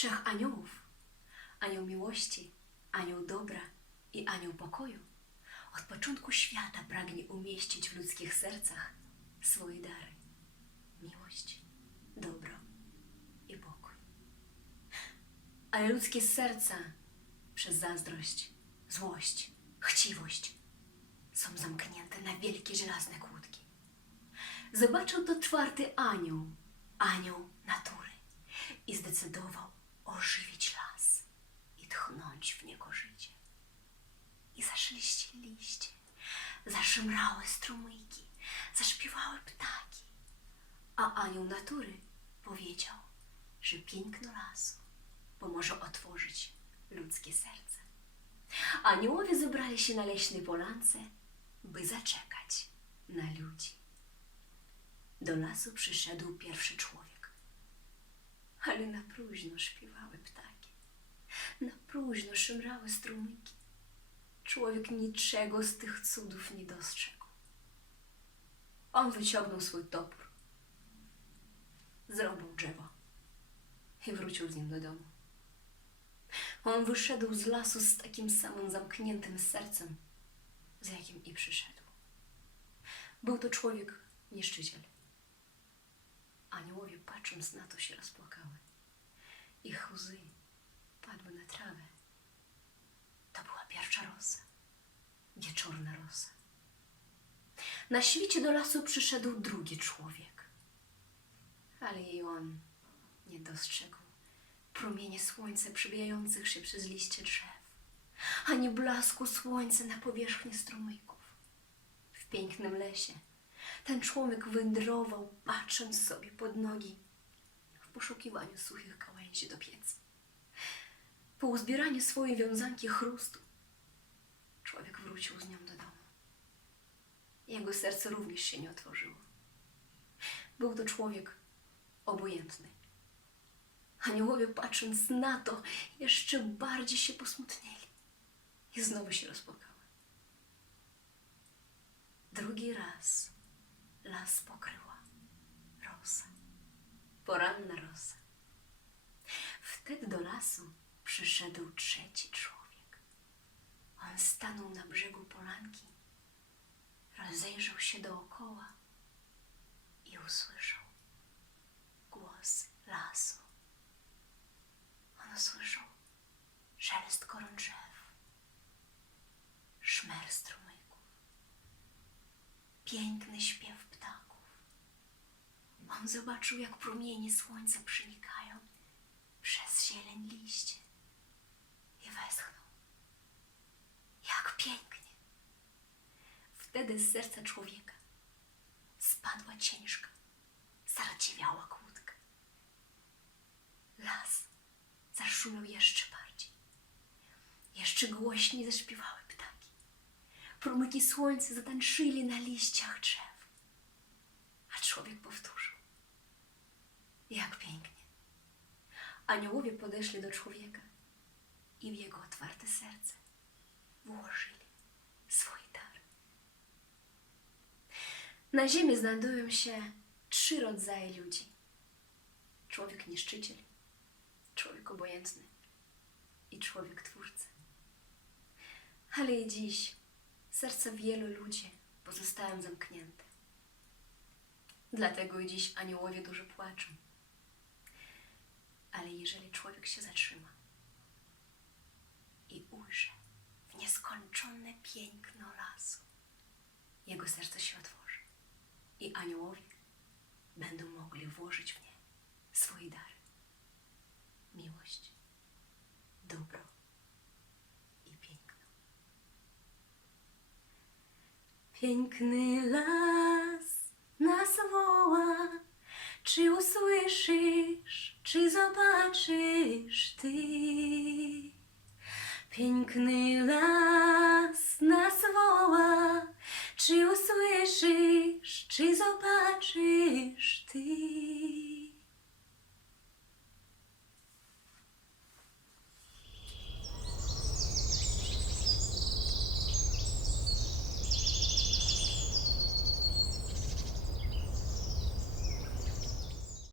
trzech aniołów. Anioł miłości, anioł dobra i anioł pokoju. Od początku świata pragnie umieścić w ludzkich sercach swoje dary. Miłość, dobro i pokój. Ale ludzkie serca przez zazdrość, złość, chciwość są zamknięte na wielkie żelazne kłódki. Zobaczył to czwarty anioł, anioł natury i zdecydował ożywić las i tchnąć w niego życie. I zaszeliście liście, zaszymrały strumyki, zaśpiewały ptaki, a anioł natury powiedział, że piękno lasu pomoże otworzyć ludzkie serce. Aniołowie zebrali się na leśnej polance, by zaczekać na ludzi. Do lasu przyszedł pierwszy człowiek. Ale na próżno śpiewały ptaki. Na próżno szymrały strumyki. Człowiek niczego z tych cudów nie dostrzegł. On wyciągnął swój topór, zrobił drzewo i wrócił z nim do domu. On wyszedł z lasu z takim samym zamkniętym sercem, z jakim i przyszedł. Był to człowiek nieszczyciel. Aniołowie patrząc na to się rozpłakały. Ich łzy padły na trawę. To była pierwsza rosa, wieczorna rosa. Na świcie do lasu przyszedł drugi człowiek. Ale i on nie dostrzegł promienie słońca przybijających się przez liście drzew, ani blasku słońca na powierzchni strumyków. W pięknym lesie ten człowiek wędrował, patrząc sobie pod nogi w poszukiwaniu suchych gałęzi do pieca. Po uzbieraniu swojej wiązanki chrustu, człowiek wrócił z nią do domu. Jego serce również się nie otworzyło. Był to człowiek obojętny. Aniołowie patrząc na to, jeszcze bardziej się posmutnieli i znowu się rozpłakały. Drugi raz las pokryła rosa, poranna rosa. Wtedy do lasu przyszedł trzeci człowiek. On stanął na brzegu polanki, rozejrzał się dookoła i usłyszał głos lasu. On usłyszał szelest koron drzew, szmer strumyków, piękny śpiew zobaczył, jak promienie słońca przenikają przez zieleń liście i westchnął. Jak pięknie! Wtedy z serca człowieka spadła ciężka, zardzewiała kłódka. Las zaszumiał jeszcze bardziej. Jeszcze głośniej zaśpiewały ptaki. Promyki słońca zatańczyli na liściach drzew. A człowiek powtórzył. Jak pięknie. Aniołowie podeszli do człowieka i w jego otwarte serce włożyli swój dar. Na ziemi znajdują się trzy rodzaje ludzi. Człowiek niszczyciel, człowiek obojętny i człowiek twórca. Ale i dziś serca wielu ludzi pozostają zamknięte. Dlatego i dziś aniołowie dużo płaczą. Ale jeżeli człowiek się zatrzyma i ujrzy w nieskończone piękno lasu, jego serce się otworzy i aniołowie będą mogli włożyć w nie swoje dary miłość, dobro i piękno. Piękny las nas woła, czy usłyszysz, czy zobaczysz ty piękny las nas woła? Czy usłyszysz, czy zobaczysz ty?